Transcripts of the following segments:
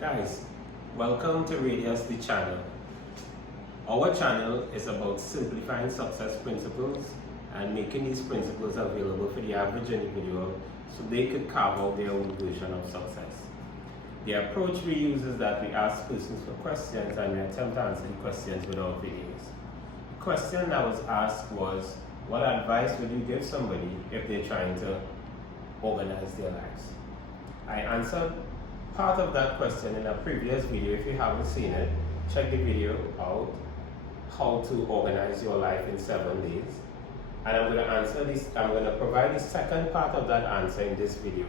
Guys, welcome to Rydeus-The channel. Our channel is about simplifying success principles and making these principles available for the average individual so they could carve out their own version of success. The approach we use is that we ask persons for questions and we attempt to answer the questions with our videos. The question that was asked was, what advice would you give somebody if they're trying to organize their lives? I answered part of that question in a previous video. If you haven't seen it, check the video out, how to organize your life in 7 days. And I'm going to provide the second part of that answer in this video.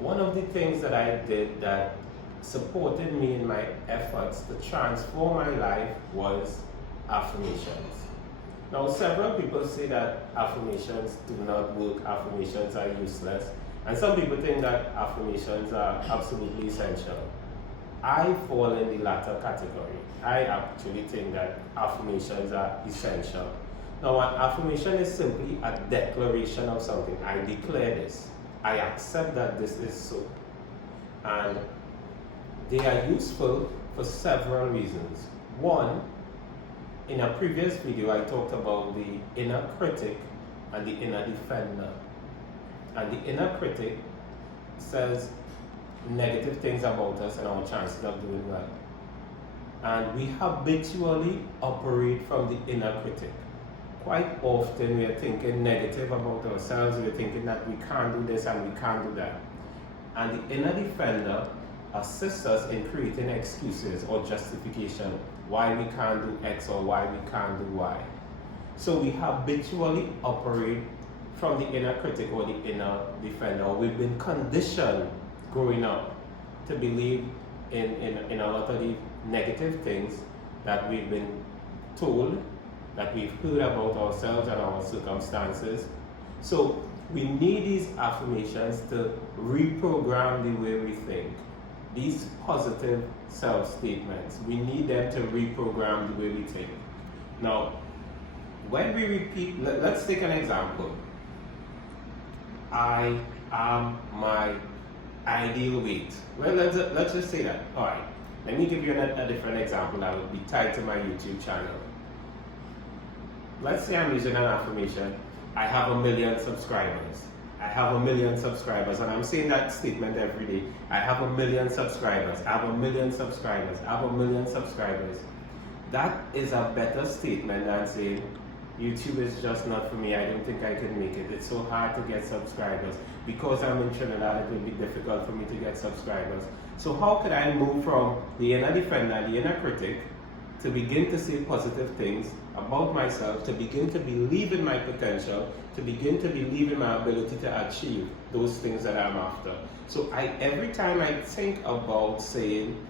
One of the things that I did that supported me in my efforts to transform my life was affirmations. Now, several people say that affirmations do not work, affirmations are useless. And some people think that affirmations are absolutely essential. I fall in the latter category. I actually think that affirmations are essential. Now, an affirmation is simply a declaration of something. I declare this. I accept that this is so. And they are useful for several reasons. One, in a previous video, I talked about the inner critic and the inner defender. And the inner critic says negative things about us and our chances of doing well. And we habitually operate from the inner critic. Quite often we are thinking negative about ourselves, we are thinking that we can't do this and we can't do that. And the inner defender assists us in creating excuses or justification why we can't do X or why we can't do Y. So we habitually operate from the inner critic or the inner defender. We've been conditioned growing up to believe in a lot of the negative things that we've been told, that we've heard about ourselves and our circumstances. So we need these affirmations to reprogram the way we think. These positive self-statements, we need them to reprogram the way we think. Now, when we repeat, let's take an example. I am my ideal weight. Well, let's just say that. All right, let me give you a different example that would be tied to my YouTube channel. Let's say I'm using an affirmation. I have 1 million subscribers. I have 1 million subscribers, and I'm saying that statement every day. I have 1 million subscribers. I have 1 million subscribers. I have 1 million subscribers. That is a better statement than saying, YouTube is just not for me, I don't think I can make it. It's so hard to get subscribers. Because I'm in Trinidad, it will be difficult for me to get subscribers. So how could I move from the inner defender, the inner critic, to begin to say positive things about myself, to begin to believe in my potential, to begin to believe in my ability to achieve those things that I'm after. So every time I think about saying,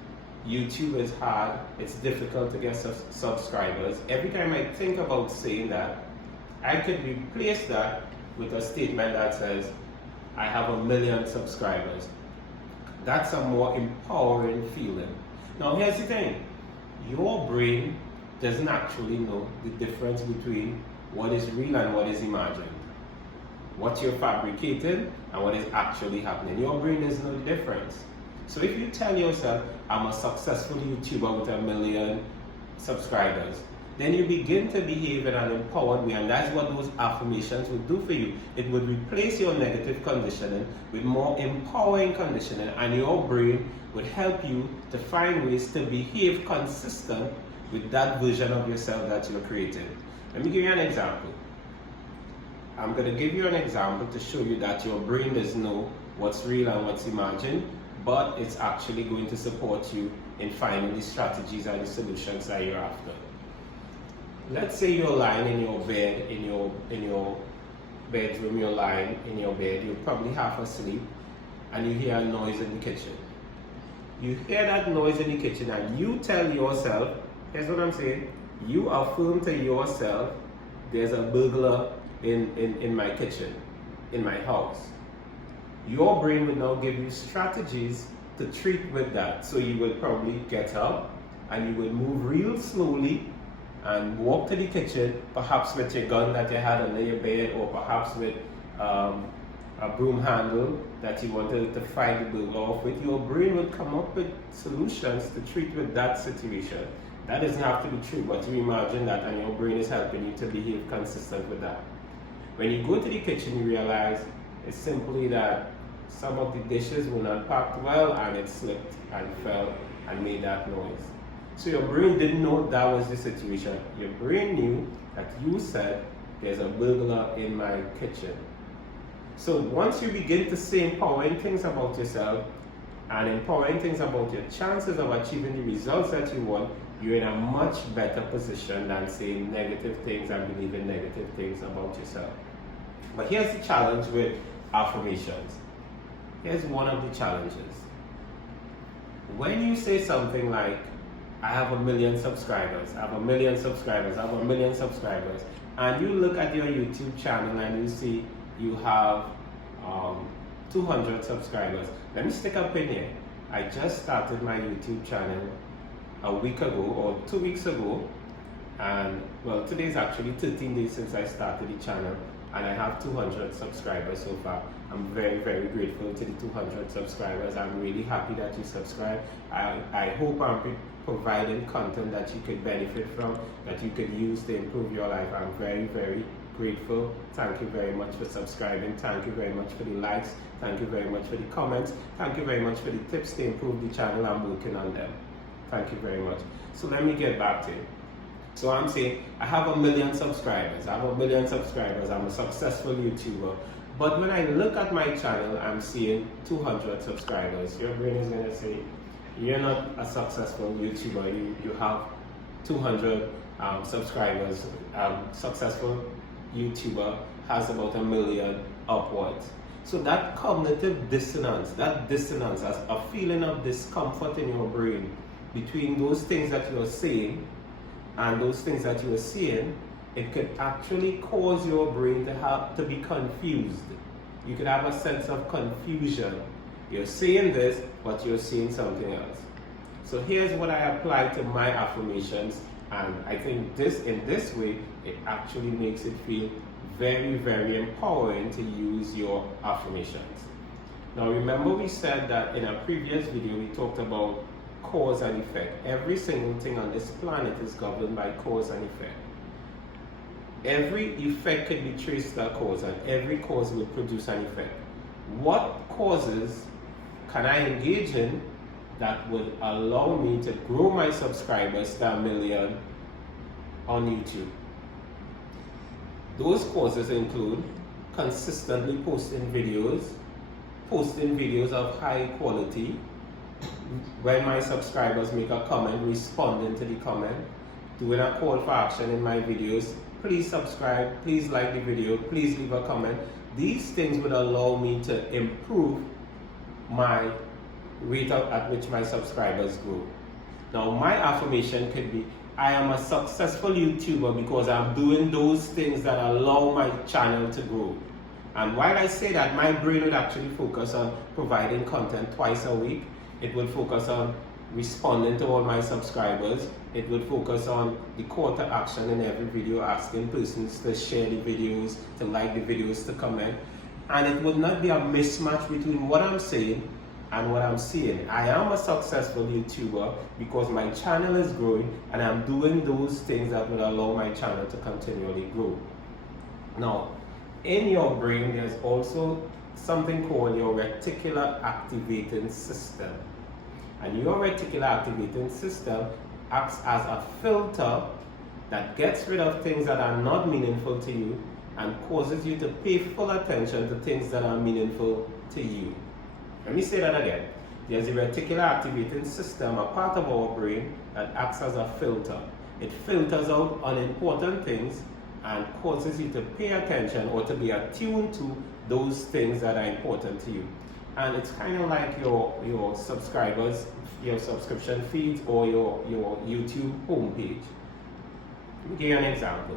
YouTube is hard, it's difficult to get subscribers. Every time I think about saying that, I could replace that with a statement that says, I have 1 million subscribers. That's a more empowering feeling. Now here's the thing, your brain doesn't actually know the difference between what is real and what is imagined. What you're fabricating and what is actually happening. Your brain doesn't know the difference. So if you tell yourself, I'm a successful YouTuber with 1 million subscribers, then you begin to behave in an empowered way, and that's what those affirmations would do for you. It would replace your negative conditioning with more empowering conditioning, and your brain would help you to find ways to behave consistent with that version of yourself that you're creating. Let me give you an example. I'm going to give you an example to show you that your brain doesn't know what's real and what's imagined, but it's actually going to support you in finding the strategies and the solutions that you're after. Let's say you're lying in your bed, in your bedroom, you're lying in your bed, you're probably half asleep, and you hear a noise in the kitchen. You hear that noise in the kitchen and you tell yourself, here's what I'm saying, you affirm to yourself, there's a burglar in my kitchen, in my house. Your brain will now give you strategies to treat with that. So you will probably get up and you will move real slowly and walk to the kitchen, perhaps with your gun that you had under your bed, or perhaps with a broom handle that you wanted to fight the burglar off with, your brain would come up with solutions to treat with that situation. That doesn't have to be true, but you imagine that and your brain is helping you to behave consistent with that. When you go to the kitchen, you realize it's simply that some of the dishes were not packed well and it slipped and fell and made that noise. So your brain didn't know that was the situation. Your brain knew that you said, there's a burglar in my kitchen. So once you begin to say empowering things about yourself and empowering things about your chances of achieving the results that you want, you're in a much better position than saying negative things and believing negative things about yourself. But here's the challenge with affirmations. Here's one of the challenges. When you say something like, I have 1 million subscribers, I have 1 million subscribers, I have 1 million subscribers, and you look at your YouTube channel and you see you have 200 subscribers. Let me stick a pin here. I just started my YouTube channel a week ago or 2 weeks ago, and well, today is actually 13 days since I started the channel, and I have 200 subscribers so far. I'm very, very grateful to the 200 subscribers. I'm really happy that you subscribe. I hope I'm providing content that you could benefit from, that you could use to improve your life. I'm very, very grateful. Thank you very much for subscribing. Thank you very much for the likes. Thank you very much for the comments. Thank you very much for the tips to improve the channel. I'm working on them. Thank you very much. So let me get back to it. So I'm saying I have 1 million subscribers. I have 1 million subscribers. I'm a successful YouTuber. But when I look at my channel, I'm seeing 200 subscribers. Your brain is going to say, you're not a successful YouTuber. You have 200 subscribers. Successful YouTuber has about 1 million upwards. So that cognitive dissonance, as a feeling of discomfort in your brain between those things that you're saying and those things that you're seeing, it could actually cause your brain to be confused. You could have a sense of confusion. You're saying this, but you're saying something else. So here's what I apply to my affirmations, and I think in this way, it actually makes it feel very, very empowering to use your affirmations. Now remember, we said that in a previous video, we talked about cause and effect. Every single thing on this planet is governed by cause and effect. Every effect can be traced to a cause, and every cause will produce an effect. What causes can I engage in that would allow me to grow my subscribers to 1 million on YouTube? Those causes include consistently posting videos of high quality. When my subscribers make a comment, responding to the comment, doing a call for action in my videos. Please subscribe, please like the video, please leave a comment. These things would allow me to improve my rate at which my subscribers grow. Now my affirmation could be, I am a successful YouTuber because I'm doing those things that allow my channel to grow. And while I say that, my brain would actually focus on providing content twice a week. It would focus on responding to all my subscribers. It would focus on the call to action in every video, asking persons to share the videos, to like the videos, to comment. And it would not be a mismatch between what I'm saying and what I'm seeing. I am a successful YouTuber because my channel is growing and I'm doing those things that will allow my channel to continually grow. Now, in your brain, there's also something called your reticular activating system. And your reticular activating system acts as a filter that gets rid of things that are not meaningful to you and causes you to pay full attention to things that are meaningful to you. Let me say that again. There's a reticular activating system, a part of our brain that acts as a filter. It filters out unimportant things and causes you to pay attention or to be attuned to those things that are important to you. And it's kind of like your subscribers, your subscription feeds, or your YouTube homepage. Let me give you an example.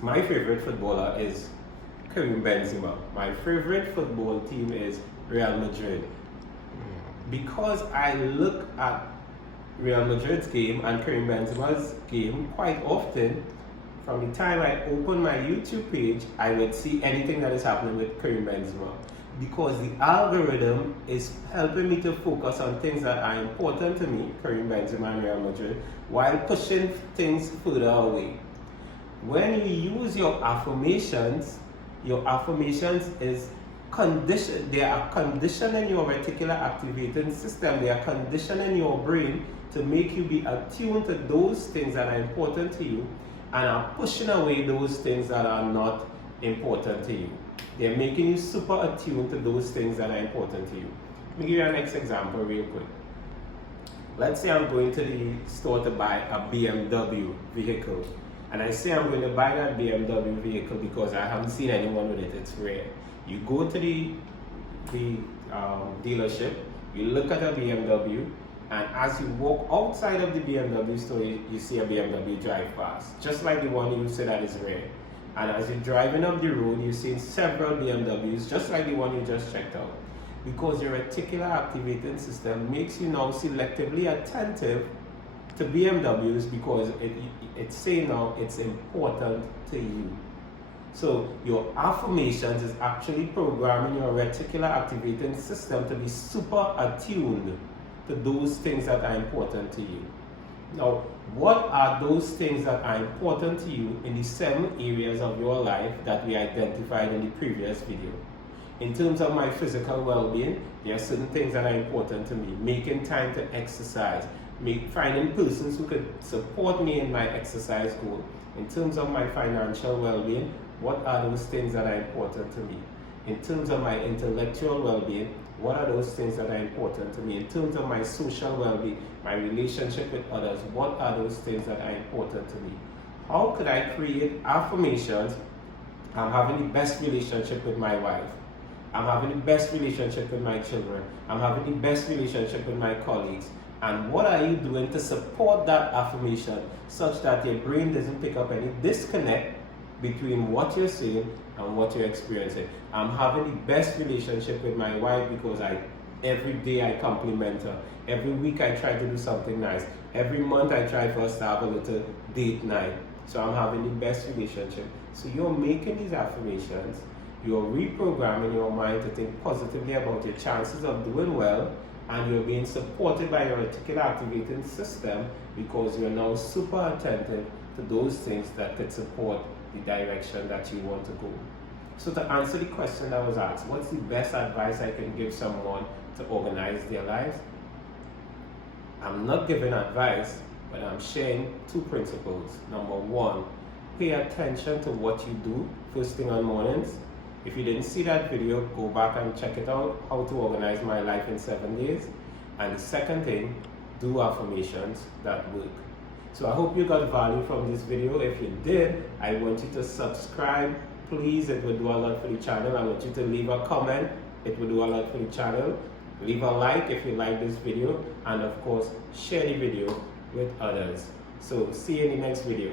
My favorite footballer is Karim Benzema. My favorite football team is Real Madrid. Because I look at Real Madrid's game and Karim Benzema's game quite often, from the time I open my YouTube page, I would see anything that is happening with Karim Benzema, because the algorithm is helping me to focus on things that are important to me, Karim Benzema and Real Madrid, while pushing things further away. When you use your affirmations is they are conditioning your reticular activating system. They are conditioning your brain to make you be attuned to those things that are important to you, and are pushing away those things that are not important to you. They're making you super attuned to those things that are important to you. Let me give you an next example real quick. Let's say I'm going to the store to buy a BMW vehicle, and I say I'm going to buy that BMW vehicle because I haven't seen anyone with it. It's rare. You go to the dealership, you look at a BMW, and as you walk outside of the BMW store, you see a BMW drive past, just like the one you say that is rare. And as you're driving up the road, you see several BMWs, just like the one you just checked out. Because your reticular activating system makes you now selectively attentive to BMWs, because it's saying now it's important to you. So your affirmations is actually programming your reticular activating system to be super attuned to those things that are important to you. Now, what are those things that are important to you in the 7 areas of your life that we identified in the previous video? In terms of my physical well-being, there are certain things that are important to me. Making time to exercise, finding persons who could support me in my exercise goal. In terms of my financial well-being, what are those things that are important to me? In terms of my intellectual well-being, what are those things that are important to me? In terms of my social well-being, my relationship with others, what are those things that are important to me? How could I create affirmations? I'm having the best relationship with my wife. I'm having the best relationship with my children. I'm having the best relationship with my colleagues. And what are you doing to support that affirmation such that your brain doesn't pick up any disconnect between what you're saying and what you're experiencing? I'm having the best relationship with my wife because every day I compliment her. Every week I try to do something nice. Every month I try for us to have a little date night. So I'm having the best relationship. So you're making these affirmations. You're reprogramming your mind to think positively about your chances of doing well, and you're being supported by your reticular activating system because you're now super attentive to those things that could support the direction that you want to go. So to answer the question that was asked, what's the best advice I can give someone to organize their lives? I'm not giving advice, but I'm sharing 2 principles. Number 1, pay attention to what you do first thing on mornings. If you didn't see that video, go back and check it out, how to organize my life in 7 days. And the second thing, do affirmations that work. So I hope you got value from this video. If you did, I want you to subscribe. Please, it will do a lot for the channel. I want you to leave a comment. It will do a lot for the channel. Leave a like if you like this video. And of course, share the video with others. So see you in the next video.